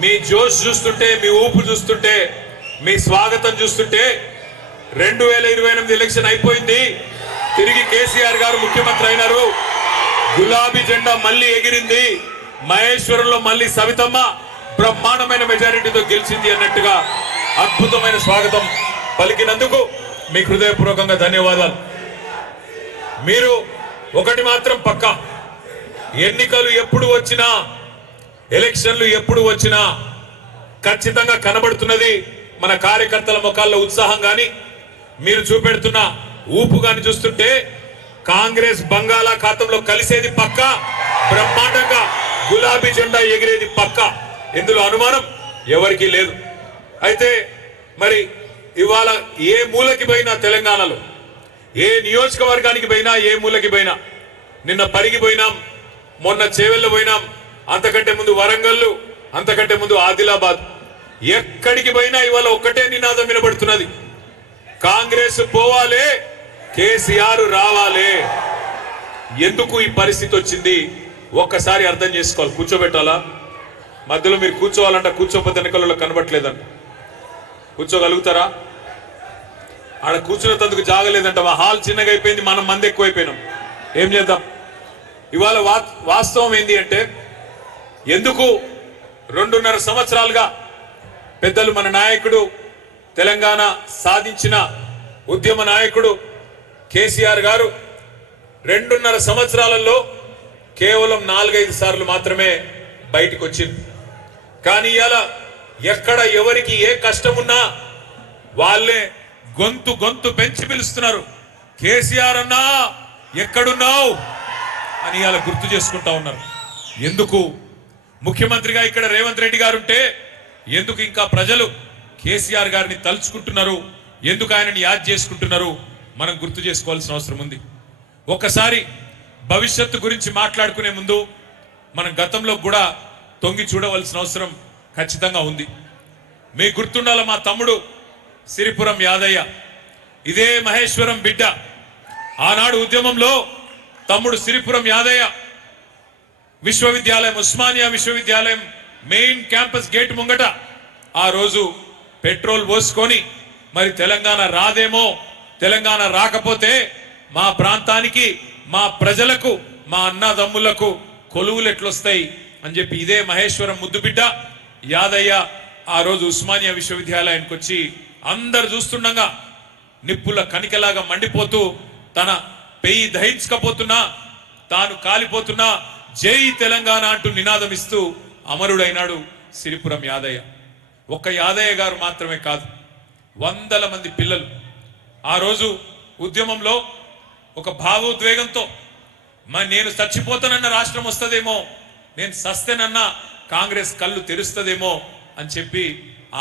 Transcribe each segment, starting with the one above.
మీ జోష్ చూస్తుంటే, మీ ఊపు చూస్తుంటే, మీ స్వాగతం చూస్తుంటే 2028 ఎలక్షన్ అయిపోయింది. తిరిగి కేసీఆర్ గారు ముఖ్యమంత్రి అయినారు. గులాబీ జెండా మళ్ళీ ఎగిరింది. మహేశ్వరంలో మళ్ళీ సవితమ్మ బ్రహ్మాండమైన మెజారిటీతో గెలిచింది అన్నట్టుగా అద్భుతమైన స్వాగతం పలికినందుకు మీకు హృదయపూర్వకంగా ధన్యవాదాలు. మీరు ఒకటి మాత్రం పక్కా, ఎన్నికలు ఎప్పుడు వచ్చినా, ఎలక్షన్లు ఎప్పుడు వచ్చినా ఖచ్చితంగా కనబడుతున్నది మన కార్యకర్తల ముఖాల్లో ఉత్సాహం గాని, మీరు చూపెడుతున్న ఊపు గాని చూస్తుంటే కాంగ్రెస్ బంగాళాఖాతంలో కలిసేది పక్కా, బ్రహ్మాండంగా గులాబీ జెండా ఎగిరేది పక్కా. ఇందులో అనుమానం ఎవరికీ లేదు. అయితే మరి ఇవాళ ఏ మూలకి పోయినా, తెలంగాణలో ఏ నియోజకవర్గానికి పోయినా, ఏ మూలకి పోయినా, నిన్న పరిగి పోయినాం, మొన్న చేవెళ్ళ పోయినాం, అంతకంటే ముందు వరంగల్, అంతకంటే ముందు ఆదిలాబాద్, ఎక్కడికి పోయినా ఇవాళ ఒక్కటే నినాదం వినబడుతున్నది, కాంగ్రెస్ పోవాలే, కేసీఆర్ రావాలే. ఎందుకు ఈ పరిస్థితి వచ్చింది ఒక్కసారి అర్థం చేసుకోవాలి. కూర్చోబెట్టాలా? మధ్యలో మీరు కూర్చోవాలంట, కూర్చోపోతే ఎన్నికలలో కనబట్టలేదంట. కూర్చోగలుగుతారా? ఆడ కూర్చున్నందుకు జాగలేదంట. మా హాల్ చిన్నగా అయిపోయింది, మనం మంది ఎక్కువైపోయినాం. ఏం చేద్దాం? ఇవాళ వాస్తవం ఏంటి అంటే, ఎందుకు 2.5 సంవత్సరాలుగా పెద్దలు మన నాయకుడు, తెలంగాణ సాధించిన ఉద్యమ నాయకుడు కేసీఆర్ గారు 2.5 సంవత్సరాలలో కేవలం 4-5 సార్లు మాత్రమే బయటికి వచ్చింది. కానీ ఇవాళ ఎక్కడ ఎవరికి ఏ కష్టమున్నా వాళ్ళే గొంతు పెంచి పిలుస్తున్నారు. కేసీఆర్ అన్నా ఎక్కడున్నావు అని ఇవాళ గుర్తు చేసుకుంటా ఉన్నారు. ఎందుకు? ముఖ్యమంత్రిగా ఇక్కడ రేవంత్ రెడ్డి గారు ఉంటే ఎందుకు ఇంకా ప్రజలు కేసీఆర్ గారిని తలుచుకుంటున్నారు, ఎందుకు ఆయనని యాద్ చేసుకుంటున్నారు, మనం గుర్తు చేసుకోవాల్సిన అవసరం ఉంది. ఒక్కసారి భవిష్యత్తు గురించి మాట్లాడుకునే ముందు మనం గతంలో కూడా తొంగి చూడవలసిన అవసరం ఖచ్చితంగా ఉంది. మీకు గుర్తుండాల, మా తమ్ముడు సిరిపురం యాదయ్య ఇదే మహేశ్వరం బిడ్డ. ఆనాడు ఉద్యమంలో తమ్ముడు సిరిపురం యాదయ్య విశ్వవిద్యాలయం, ఉస్మానియా విశ్వవిద్యాలయం మెయిన్ క్యాంపస్ గేట్ ముంగట ఆ రోజు పెట్రోల్ పోసుకొని, మరి తెలంగాణ రాదేమో, తెలంగాణ రాకపోతే మా ప్రాంతానికి, మా ప్రజలకు, మా అన్నదమ్ములకు కొలువులు ఎట్లొస్తాయి అని చెప్పి ఇదే మహేశ్వరం ముద్దుబిడ్డ యాదయ్య ఆ రోజు ఉస్మానియా విశ్వవిద్యాలయానికి వచ్చి అందరు చూస్తుండగా నిప్పుల కణికలాగా మండిపోతూ తన పెయి దహించకపోతున్నా, తాను కాలిపోతున్నా జై తెలంగాణ అంటూ నినాదం ఇస్తూ అమరుడైనాడు సిరిపురం యాదయ్య. ఒక్క యాదయ్య గారు మాత్రమే కాదు, వందల మంది పిల్లలు ఆ రోజు ఉద్యమంలో ఒక భావోద్వేగంతో నేను చచ్చిపోతానన్న రాష్ట్రం వస్తుందేమో, నేను సస్తేనన్నా కాంగ్రెస్ కళ్ళు తెరుస్తుందేమో అని చెప్పి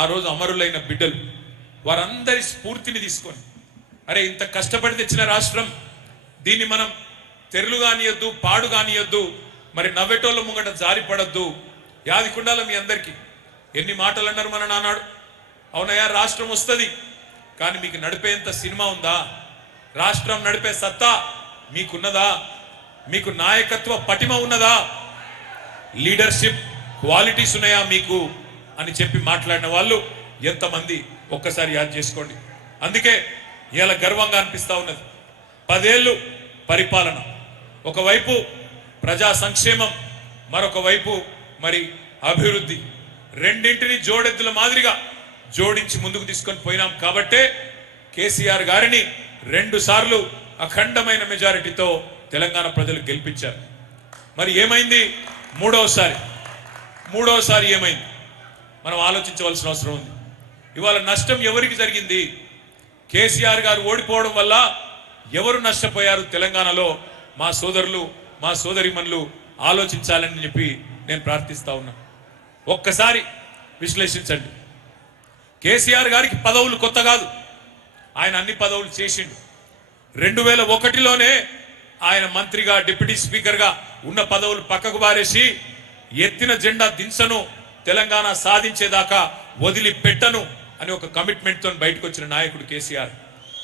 ఆ రోజు అమరులైన బిడ్డలు, వారందరి స్ఫూర్తిని తీసుకొని, అరే ఇంత కష్టపడి తెచ్చిన రాష్ట్రం, దీన్ని మనం తెరలు కానియొద్దు, పాడు కానియొద్దు, మరి నవ్వెటోళ్ళ ముంగట జారి పడద్దు. యాదికుండాల మీ అందరికీ ఎన్ని మాటలు అన్నారు మన నాన్నాడు. అవునయ్యా, రాష్ట్రం వస్తుంది, కానీ మీకు నడిపేంత సినిమా ఉందా? రాష్ట్రం నడిపే సత్తా మీకున్నదా? మీకు నాయకత్వ పటిమ ఉన్నదా? లీడర్షిప్ క్వాలిటీస్ ఉన్నాయా మీకు అని చెప్పి మాట్లాడిన వాళ్ళు ఎంతమంది ఒక్కసారి యాద్ చేసుకోండి. అందుకే ఇలా గర్వంగా అనిపిస్తా ఉన్నది. 10 ఏళ్ళు పరిపాలన, ఒకవైపు ప్రజా సంక్షేమం, మరొక వైపు మరి అభివృద్ధి, రెండింటిని జోడెద్దుల మాదిరిగా జోడించి ముందుకు తీసుకొని పోయినాం. కాబట్టే కేసీఆర్ గారిని 2 సార్లు అఖండమైన మెజారిటీతో తెలంగాణ ప్రజలు గెలిపించారు. మరి ఏమైంది మూడోసారి ఏమైంది మనం ఆలోచించవలసిన అవసరం ఉంది. ఇవాళ నష్టం ఎవరికి జరిగింది? కేసీఆర్ గారు ఓడిపోవడం వల్ల ఎవరు నష్టపోయారు తెలంగాణలో? మా సోదరులు, మా సోదరిమణులు ఆలోచించాలని చెప్పి నేను ప్రార్థిస్తా ఉన్నా. ఒక్కసారి విశ్లేషించండి. కేసీఆర్ గారికి పదవులు కొత్త కాదు, ఆయన అన్ని పదవులు చేసిండు. 2001లోనే ఆయన మంత్రిగా, డిప్యూటీ స్పీకర్గా ఉన్న పదవులు పక్కకు బారేసి, ఎత్తిన జెండా దించను, తెలంగాణ సాధించేదాకా వదిలిపెట్టను అని ఒక కమిట్మెంట్తో బయటకు వచ్చిన నాయకుడు కేసీఆర్.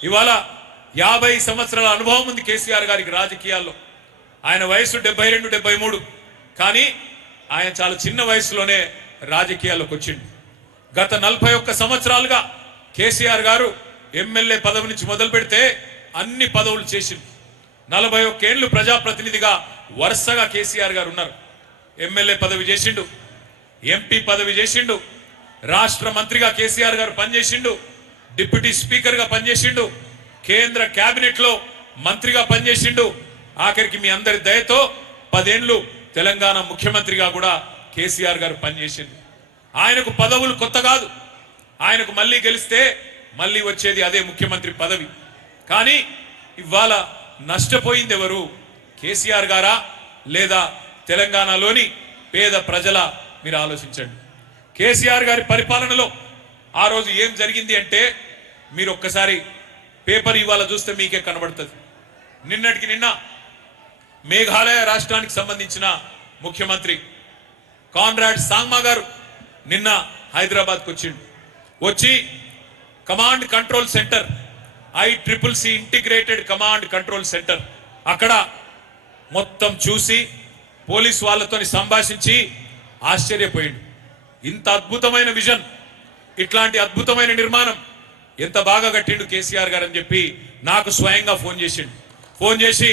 ఇవాళ 50 సంవత్సరాల అనుభవం ఉంది కేసీఆర్ గారికి రాజకీయాల్లో. ఆయన వయసు 72, 73, కానీ ఆయన చాలా చిన్న వయసులోనే రాజకీయాల్లోకి వచ్చిండు. గత 41 సంవత్సరాలుగా కేసీఆర్ గారు ఎమ్మెల్యే పదవి నుంచి మొదలు పెడితే అన్ని పదవులు చేసిండు. 41 ఏళ్లు ప్రజాప్రతినిధిగా వరుసగా కేసీఆర్ గారు ఉన్నారు. ఎమ్మెల్యే పదవి చేసిండు, ఎంపీ పదవి చేసిండు, రాష్ట్ర మంత్రిగా కేసీఆర్ గారు పనిచేసిండు, డిప్యూటీ స్పీకర్ గా పనిచేసిండు, కేంద్ర కేబినెట్ లో మంత్రిగా పనిచేసిండు. ఆఖరికి మీ అందరి దయతో 10 ఏళ్లు తెలంగాణ ముఖ్యమంత్రిగా కూడా కేసీఆర్ గారు పనిచేసిండు. ఆయనకు పదవులు కొత్త కాదు. ఆయనకు మళ్ళీ గెలిస్తే మళ్ళీ వచ్చేది అదే ముఖ్యమంత్రి పదవి. కానీ ఇవాళ నష్టపోయింది ఎవరు? కేసీఆర్ గారా లేదా తెలంగాణలోని పేద ప్రజల? మీరు ఆలోచించండి. కేసీఆర్ గారి పరిపాలనలో ఆ రోజు ఏం జరిగింది అంటే మీరు ఒక్కసారి పేపర్ ఇవాళ చూస్తే మీకే కనబడుతుంది. నిన్నటికి నిన్న మేఘాలయ రాష్ట్రానికి సంబంధించిన ముఖ్యమంత్రి కాన్రాడ్ సాంగ్మా గారు నిన్న హైదరాబాద్కు వచ్చిండు. వచ్చి command control centre, ICCC integrated command control centre అక్కడ మొత్తం చూసి పోలీస్ వాళ్ళతో సంభాషించి ఆశ్చర్యపోయిండు. ఇంత అద్భుతమైన విజన్, ఇట్లాంటి అద్భుతమైన నిర్మాణం ఎంత బాగా కట్టిండు కేసీఆర్ గారు అని చెప్పి నాకు స్వయంగా ఫోన్ చేసిండు. ఫోన్ చేసి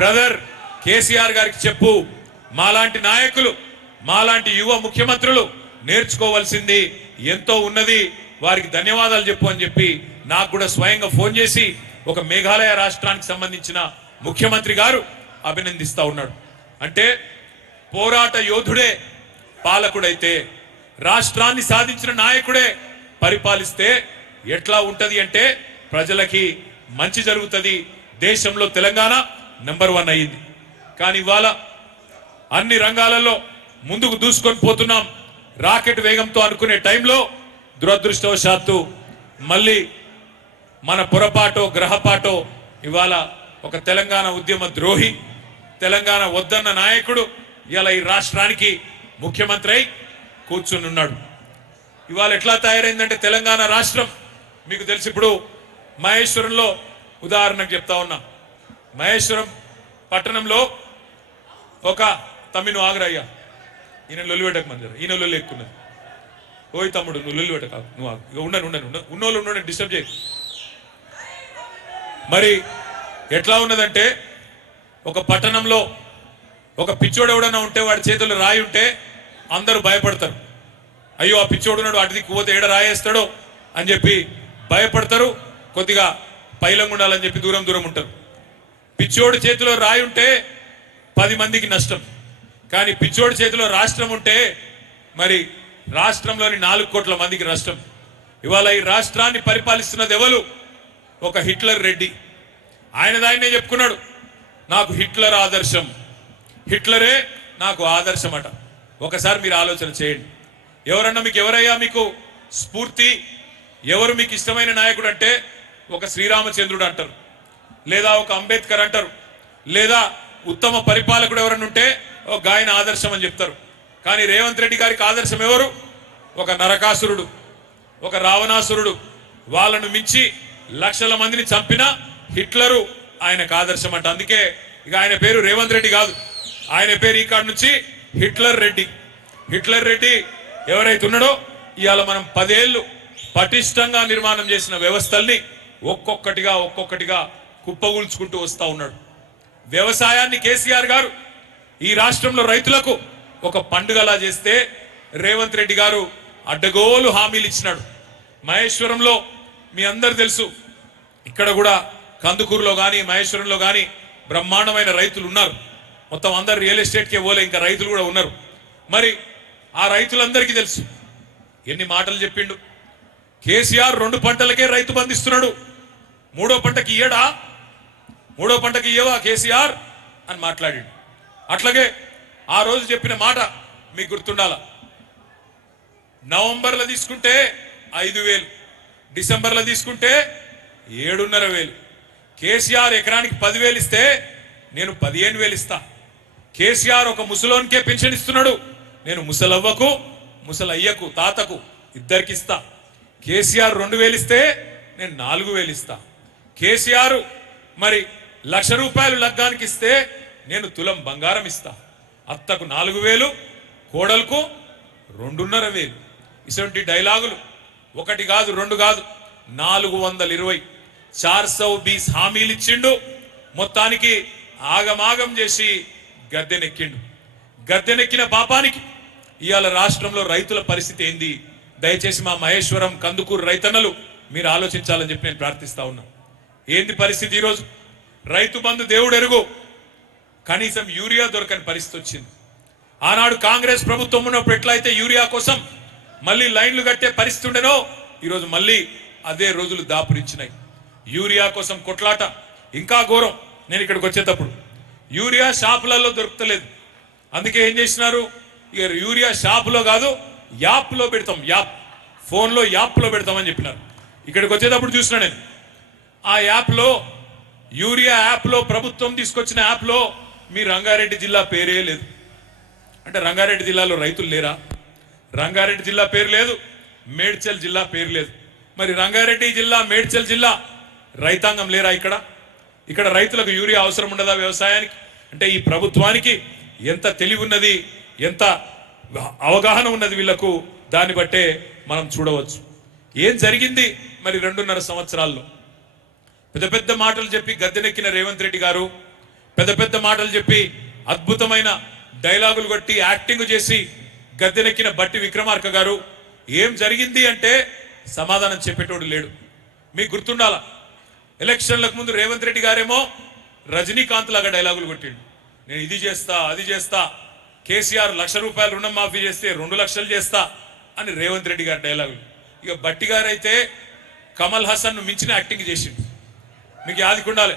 బ్రదర్ కేసీఆర్ గారికి చెప్పు, మాలాంటి నాయకులు, మాలాంటి యువ ముఖ్యమంత్రులు నేర్చుకోవాల్సింది ఎంతో ఉన్నది, వారికి ధన్యవాదాలు చెప్పు అని చెప్పి నాకు కూడా స్వయంగా ఫోన్ చేసి ఒక మేఘాలయ రాష్ట్రానికి సంబంధించిన ముఖ్యమంత్రి గారు అభినందిస్తా ఉన్నాడు. అంటే పోరాట యోధుడే పాలకుడైతే, రాష్ట్రాన్ని సాధించిన నాయకుడే పరిపాలిస్తే ఎట్లా ఉంటది అంటే ప్రజలకి మంచి జరుగుతుంది. దేశంలో తెలంగాణ నంబర్ 1 అయ్యింది. కానీ ఇవాళ అన్ని రంగాలలో ముందుకు దూసుకొని పోతున్నాం రాకెట్ వేగంతో అనుకునే టైంలో దురదృష్టవశాత్తు మళ్ళీ మన పొరపాటో గ్రహపాటో ఇవాళ ఒక తెలంగాణ ఉద్యమ ద్రోహి, తెలంగాణ వద్దన్న నాయకుడు ఇవాళ ఈ రాష్ట్రానికి ముఖ్యమంత్రి అయి కూర్చుని ఉన్నాడు. ఇవాళ ఎట్లా తయారైందంటే తెలంగాణ రాష్ట్రం మీకు తెలిసి, ఇప్పుడు మహేశ్వరంలో ఉదాహరణకు చెప్తా ఉన్నా. మహేశ్వరం పట్టణంలో ఒక తమ్మిను ఆగ్రయ్యా, ఈయన లొల్లి పెట్టక మంది, ఈయన లొల్లి ఎక్కున్నది. ఓయ్ తమ్ముడు నువ్వు లొల్లి పెట్టక, నువ్వు ఇక ఉన్నోళ్ళు ఉండని డిస్టర్బ్ చేయ. మరి ఎట్లా ఉన్నదంటే ఒక పట్టణంలో ఒక పిచ్చోడు ఎవడన్నా ఉంటే వాడి చేతుల్లో రాయి ఉంటే అందరూ భయపడతారు. అయ్యో ఆ పిచ్చోడు ఉన్నాడు, అటు దిక్కు పోతే ఏడ రాయేస్తాడో అని చెప్పి భయపడతారు. కొద్దిగా పైలంగా ఉండాలని చెప్పి దూరం ఉంటారు. పిచ్చోడి చేతిలో రాయి ఉంటే 10 మందికి నష్టం. కానీ పిచ్చోడి చేతిలో రాష్ట్రం ఉంటే మరి రాష్ట్రంలోని 4 కోట్ల మందికి నష్టం. ఇవాళ ఈ రాష్ట్రాన్ని పరిపాలిస్తున్నది ఎవరు? ఒక హిట్లర్ రెడ్డి. ఆయనదాయనే చెప్పుకున్నాడు, నాకు హిట్లర్ ఆదర్శం, హిట్లరే నాకు ఆదర్శం అట. ఒకసారి మీరు ఆలోచన చేయండి. ఎవరన్నా మీకు ఎవరయ్యా మీకు స్ఫూర్తి, ఎవరు మీకు ఇష్టమైన నాయకుడు అంటే ఒక శ్రీరామచంద్రుడు అంటారు, లేదా ఒక అంబేద్కర్ అంటారు, లేదా ఉత్తమ పరిపాలకుడు ఎవరన్నా ఉంటే ఒక గాయన ఆదర్శం అని చెప్తారు. కానీ రేవంత్ రెడ్డి గారికి ఆదర్శం ఎవరు? ఒక నరకాసురుడు, ఒక రావణాసురుడు. వాళ్ళను మించి లక్షల మందిని చంపిన హిట్లరు ఆయనకు ఆదర్శం అంట. అందుకే ఇక ఆయన పేరు రేవంత్ రెడ్డి కాదు, ఆయన పేరు ఈ కాడి నుంచి హిట్లర్ రెడ్డి. హిట్లర్ రెడ్డి ఎవరైతే ఉన్నాడో ఇవాళ మనం 10 ఏళ్ళు పటిష్టంగా నిర్మాణం చేసిన వ్యవస్థల్ని ఒక్కొక్కటిగా కుప్పగూల్చుకుంటూ వస్తా ఉన్నాడు. వ్యవసాయాన్ని కేసీఆర్ గారు ఈ రాష్ట్రంలో రైతులకు ఒక పండుగలా చేస్తే రేవంత్ రెడ్డి గారు అడ్డగోలు హామీలు ఇచ్చినాడు. మహేశ్వరంలో మీ అందరు తెలుసు, ఇక్కడ కూడా కందుకూరులో కానీ మహేశ్వరంలో కానీ బ్రహ్మాండమైన రైతులు ఉన్నారు. మొత్తం అందరు రియల్ ఎస్టేట్కే పోలే, ఇంకా రైతులు కూడా ఉన్నారు. మరి ఆ రైతులందరికీ తెలుసు ఎన్ని మాటలు చెప్పిండు. కేసీఆర్ 2 పంటలకే రైతు బంధిస్తున్నాడు, 3వ పంటకి ఇయ్యడా, 3వ పంటకి ఇయ్యవా కేసీఆర్ అని మాట్లాడిండు. అట్లాగే ఆ రోజు చెప్పిన మాట మీకు గుర్తుండాల. నవంబర్లో తీసుకుంటే 5,000, డిసెంబర్లో తీసుకుంటే 7,500. కేసీఆర్ ఎకరానికి 10,000 ఇస్తే నేను 15,000 ఇస్తా. కేసీఆర్ ఒక ముసలోనికే పెన్షన్ ఇస్తున్నాడు, నేను ముసలవ్వకు ముసలయ్యకు తాతకు ఇద్దరికి ఇస్తా. కేసీఆర్ 2,000 ఇస్తే నేను 4,000 ఇస్తా. కేసీఆర్ మరి ₹1,00,000 లగ్గానికి ఇస్తే నేను తులం బంగారం ఇస్తా. అత్తకు 4,000, కోడలకు 2.5 ఇటువంటి డైలాగులు ఒకటి కాదు రెండు కాదు 420 420 హామీలు ఇచ్చిండు. మొత్తానికి ఆగమాగం చేసి గద్దెనెక్కిండు. గద్దెనెక్కిన పాపానికి ఇవాళ రాష్ట్రంలో రైతుల పరిస్థితి ఏంది? దయచేసి మా మహేశ్వరం కందుకూరు రైతన్నలు మీరు ఆలోచించాలని చెప్పి నేను ప్రార్థిస్తా ఉన్నా. ఏంది పరిస్థితి? ఈరోజు రైతు బంధు దేవుడు ఎరుగు, కనీసం యూరియా దొరకని పరిస్థితి వచ్చింది. ఆనాడు కాంగ్రెస్ ప్రభుత్వం ఉన్నప్పుడు ఎట్లయితే యూరియా కోసం మళ్ళీ లైన్లు కట్టే పరిస్థితి ఉండేనో ఈరోజు మళ్ళీ అదే రోజులు దాపురించినాయి. యూరియా కోసం కొట్లాట ఇంకా ఘోరం. నేను ఇక్కడికి వచ్చేటప్పుడు యూరియా షాపులలో దొరుకుతలేదు. అందుకే ఏం చేసినారు, ఇక యూరియా షాపులో కాదు యాప్లో పెడతాం, యాప్ ఫోన్లో యాప్లో పెడతామని చెప్పినారు. ఇక్కడికి వచ్చేటప్పుడు చూసినా నేను ఆ యాప్లో, యూరియా యాప్లో, ప్రభుత్వం తీసుకొచ్చిన యాప్లో మీ రంగారెడ్డి జిల్లా పేరే లేదు. అంటే రంగారెడ్డి జిల్లాలో రైతులు లేరా? రంగారెడ్డి జిల్లా పేరు లేదు, మేడ్చల్ జిల్లా పేరు లేదు. మరి రంగారెడ్డి జిల్లా, మేడ్చల్ జిల్లా రైతాంగం లేరా? ఇక్కడ రైతులకు యూరియా అవసరం ఉండదా వ్యవసాయానికి? అంటే ఈ ప్రభుత్వానికి ఎంత తెలివి ఉన్నది, ఎంత అవగాహన ఉన్నది వీళ్లకు, దాన్ని బట్టే మనం చూడవచ్చు. ఏం జరిగింది మరి 2.5 సంవత్సరాల్లో? పెద్ద పెద్ద మాటలు చెప్పి గద్దెనెక్కిన రేవంత్ రెడ్డి గారు, పెద్ద పెద్ద మాటలు చెప్పి అద్భుతమైన డైలాగులు కొట్టి యాక్టింగ్ చేసి గద్దెనెక్కిన బట్టి విక్రమార్క గారు, ఏం జరిగింది అంటే సమాధానం చెప్పేటోడు లేడు. మీకు గుర్తుండాల, ఎలక్షన్లకు ముందు రేవంత్ రెడ్డి గారేమో రజనీకాంత్ లాగా డైలాగులు కొట్టిండు. నేను ఇది చేస్తా, అది చేస్తా, కేసీఆర్ ₹1,00,000 రుణం మాఫీ చేస్తే 2 లక్షలు చేస్తా అని రేవంత్ రెడ్డి గారి డైలాగులు. ఇక బట్టి గారు అయితే కమల్ హసన్ మించిన యాక్టింగ్ చేసిండు. మీకు యాదికుండాలి,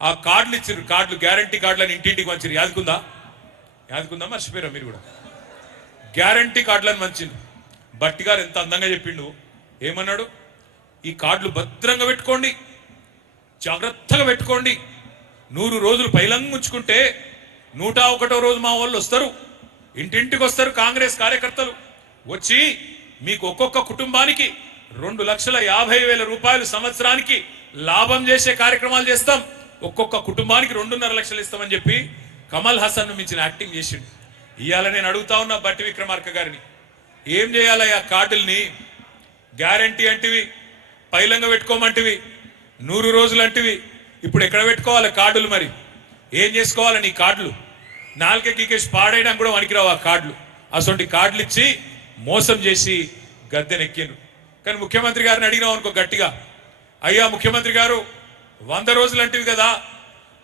ఆ కార్డులు ఇచ్చారు, కార్డులు గ్యారంటీ కార్డులని ఇంటింటికి మంచిరు. యాదికుందా మర్చిపోయారా మీరు కూడా? గ్యారంటీ కార్డులను మంచింది. బట్టి గారు ఎంత అందంగా చెప్పిండు. ఏమన్నాడు, ఈ కార్డులు భద్రంగా పెట్టుకోండి, జాగ్రత్తగా పెట్టుకోండి, 100 రోజులు పైలంగా ఉంచుకుంటే 101వ రోజు మా వాళ్ళు వస్తారు, ఇంటింటికి వస్తారు కాంగ్రెస్ కార్యకర్తలు వచ్చి మీకు ఒక్కొక్క కుటుంబానికి ₹2,50,000 సంవత్సరానికి లాభం చేసే కార్యక్రమాలు చేస్తాం, ఒక్కొక్క కుటుంబానికి 2.5 లక్షలు ఇస్తామని చెప్పి కమల్ హసన్ మించిన యాక్టింగ్ చేసిండు. ఇవాళ నేను అడుగుతా ఉన్నా బట్టి విక్రమార్క గారిని, ఏం చేయాలి ఆ కార్డుల్ని? గ్యారంటీ అంటివి, పైలంగా పెట్టుకోమంటివి, 100 రోజులు అంటివి, ఇప్పుడు ఎక్కడ పెట్టుకోవాలి కార్డులు? మరి ఏం చేసుకోవాలి నీ కార్డులు? నాలుగే గీకేసి పాడేయడానికి కూడా వనికిరావు ఆ కార్డులు. అసలు కార్డులు ఇచ్చి మోసం చేసి గద్దెనెక్కిండ్రు. కానీ ముఖ్యమంత్రి గారిని అడిగినాం అనుకో గట్టిగా, అయ్యా ముఖ్యమంత్రి గారు 100 రోజులు అంటివి కదా,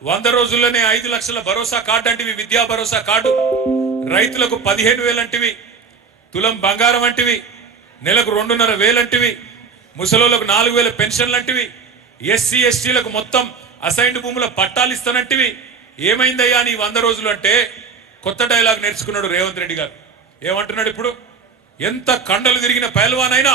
100 రోజుల్లోనే 5 లక్షల భరోసా కార్డు అంటివి, విద్యా భరోసా కార్డు, రైతులకు 15,000 అంటివి, తులం బంగారం అంటివి, నెలకు 2.5 అంటివి, ముసలోళ్ళకు 4,000 పెన్షన్లు అంటివి, ఎస్సీ ఎస్టీలకు మొత్తం అసైన్డ్ భూముల పట్టాలు ఇస్తానంటివి. ఏమైందయ్యా నీ 100 రోజులు అంటే? కొత్త డైలాగ్ నేర్చుకున్నాడు రేవంత్ రెడ్డి గారు. ఏమంటున్నాడు ఇప్పుడు? ఎంత కండలు తిరిగిన పైల్వాన్ అయినా